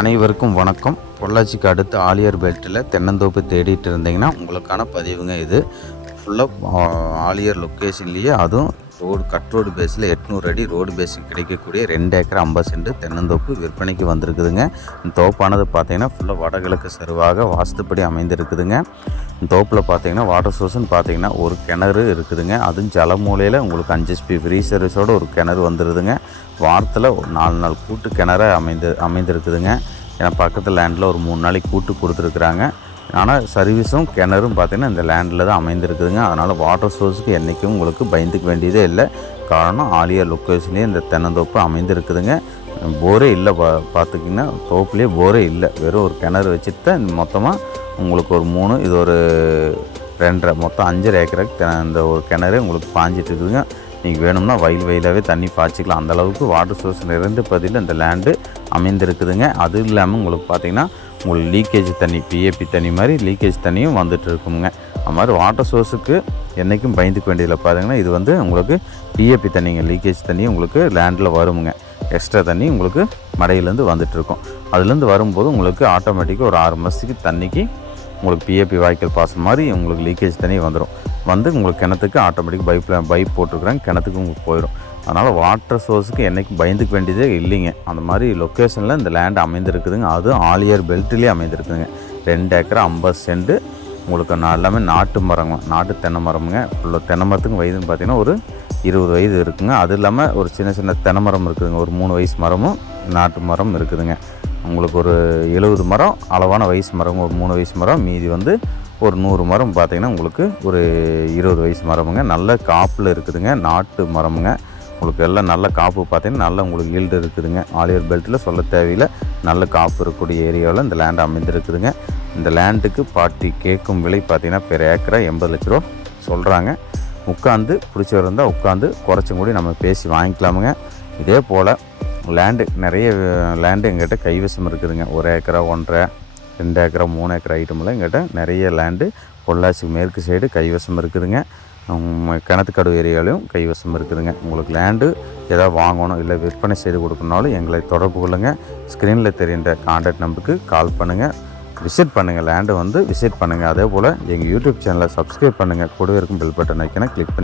அனைவருக்கும் வணக்கம். பொள்ளாச்சிக்கு அடுத்து ஆலியார் பெல்ட்டில் தென்னந்தோப்பு தேடிட்டு இருந்தீங்கன்னா உங்களுக்கான பதிவுங்க இது. ஃபுல்லாக ஆலியார் லொக்கேஷன்லேயே, அதுவும் கட் ரோடு பேஸில் 800 அடி ரோடு பேஸுக்கு கிடைக்கக்கூடிய 2 ஏக்கர் 50 சென்ட் தென்னந்தோப்பு விற்பனைக்கு வந்திருக்குதுங்க. இந்த தோப்பானது பார்த்திங்கன்னா ஃபுல்லாக வடகிழக்கு சருவாக வாஸ்துப்படி அமைந்திருக்குதுங்க. இந்த தோப்பில் பார்த்திங்கன்னா வாட்டர் சோர்ஸ்ன்னு பார்த்திங்கன்னா ஒரு கிணறு இருக்குதுங்க. அதுவும் ஜலமூலையில் உங்களுக்கு 5 HP ஃப்ரீ சர்வீஸோடு ஒரு கிணறு வந்துடுதுங்க. வாரத்தில் 4 நாள் கூட்டு கிணற அமைந்திருக்குதுங்க. ஏன்னா பக்கத்து லேண்டில் ஒரு 3 நாளைக்கு கூட்டு கொடுத்துருக்குறாங்க. ஆனால் சர்வீஸும் கிணறும் பார்த்திங்கன்னா இந்த லேண்டில் தான் அமைந்திருக்குதுங்க. அதனால் வாட்டர் சோர்ஸுக்கு என்றைக்கும் உங்களுக்கு பயந்துக்க வேண்டியதே இல்லை. காரணம் ஆலியார் லொக்கேஷன்லேயே இந்த தென்னந்தோப்பு அமைந்திருக்குதுங்க. போரே இல்லை, பார்த்துக்கிங்கன்னா தோப்புலேயே போரே இல்லை. வெறும் ஒரு கிணறு வச்சுட்டு தான் மொத்தமாக உங்களுக்கு ஒரு 3, இது ஒரு 2.5, மொத்தம் 5 ஏக்கருக்கு இந்த ஒரு கிணறு உங்களுக்கு பாஞ்சிட்டு இருக்குதுங்க. நீங்கள் வேணும்னா வயலாகவே தண்ணி பாய்ச்சிக்கலாம். அந்தளவுக்கு வாட்டர் சோர்ஸ் நிறைந்த பகுதியில் இந்த லேண்டு அமைந்திருக்குதுங்க. அது இல்லாமல் உங்களுக்கு பார்த்திங்கன்னா உங்களுக்கு லீக்கேஜ் தண்ணி, பிஏபி தண்ணி மாதிரி லீக்கேஜ் தண்ணியும் வந்துட்டு இருக்குங்க. அது மாதிரி வாட்டர் சோர்ஸுக்கு என்றைக்கும் பயந்துக்க வேண்டியதில்லை. பாருங்கன்னா இது வந்து உங்களுக்கு பிஏபி தண்ணிங்க, லீக்கேஜ் தண்ணி உங்களுக்கு லேண்டில் வருமுங்க. எக்ஸ்ட்ரா தண்ணி உங்களுக்கு மடையிலேருந்து வந்துட்டுருக்கும். அதுலேருந்து வரும்போது உங்களுக்கு ஆட்டோமேட்டிக்காக ஒரு 6 மாதத்துக்கு தண்ணிக்கு உங்களுக்கு பிஏபி வாய்க்கால் பாசம் மாதிரி உங்களுக்கு லீக்கேஜ் தண்ணி வந்துடும். உங்களுக்கு கிணத்துக்கு ஆட்டோமேட்டிக் பைப் போட்டிருக்குறாங்க, கிணத்துக்கு உங்களுக்கு போயிடும். அதனால் வாட்டர் சோர்ஸுக்கு என்றைக்கும் பயந்துக்க வேண்டியதே இல்லைங்க. அந்த மாதிரி லொக்கேஷனில் இந்த லேண்ட் அமைந்திருக்குதுங்க. அதுவும் ஆலியார் பெல்ட்லேயே அமைந்திருக்குதுங்க. 2 ஏக்கர் 50 சென்ட் உங்களுக்கு எல்லாமே நாட்டு மரங்க, நாட்டு தென்னை மரமுங்க. ஃபுல்லாக தென்னை மரத்துக்கு வயதுன்னு பார்த்திங்கன்னா ஒரு 20 வயது இருக்குதுங்க. அது இல்லாமல் ஒரு சின்ன சின்ன தென்னை மரம் இருக்குதுங்க. ஒரு 3 வயசு மரமும் நாட்டு மரம் இருக்குதுங்க. உங்களுக்கு ஒரு 70 மரம் அளவான வயசு மரம், ஒரு 3 வயசு மரம், மீதி வந்து ஒரு 100 மரம் பார்த்திங்கன்னா உங்களுக்கு ஒரு 20 வயசு மரமுங்க. நல்ல காப்பில் இருக்குதுங்க, நாட்டு மரமுங்க. உங்களுக்கு எல்லாம் நல்ல காப்பு பார்த்திங்கன்னா நல்ல உங்களுக்கு ஈல்டு இருக்குதுங்க. ஆலியார் பெல்ட்டில் சொல்ல தேவையில்லை, நல்ல காப்பு இருக்கக்கூடிய ஏரியாவில் இந்த லேண்ட் அமைந்திருக்குதுங்க. இந்த லேண்டுக்கு பார்ட்டி கேட்கும் விலை பார்த்திங்கன்னா பெர் ஏக்கரா 80 லட்ச ரூபா சொல்கிறாங்க. உட்காந்து பிடிச்சவர் இருந்தால் உட்காந்து குறைச்சும் கூடி நம்ம பேசி வாங்கிக்கலாமுங்க. இதே போல் லேண்டு நிறைய லேண்டு எங்கிட்ட கைவசம் இருக்குதுங்க. 1 ஏக்கரா 1.5, 2 ஏக்கரா 3 ஏக்கரா ஐட்டமெல்லாம் எங்கிட்ட நிறைய லேண்டு பொள்ளாச்சி மேற்கு சைடு கைவசம் இருக்குதுங்க. கிணத்துக்கடவு ஏரியாலையும் கைவசம் இருக்குதுங்க. உங்களுக்கு லேண்டு ஏதாவது வாங்கணும் இல்லை விற்பனை செய்து கொடுக்கணுனாலும் எங்களை தொடர்பு கொள்ளுங்கள். ஸ்க்ரீனில் தெரிகின்ற கான்டாக்ட் நம்பருக்கு கால் பண்ணுங்கள், விசிட் பண்ணுங்கள், லேண்டு வந்து விசிட் பண்ணுங்கள். அதே போல் எங்கள் யூடியூப் சேனலை சப்ஸ்கிரைப் பண்ணுங்கள். கூடவே இருக்கும் பெல் பட்டன் ஐக்கனை கிளிக் பண்ணி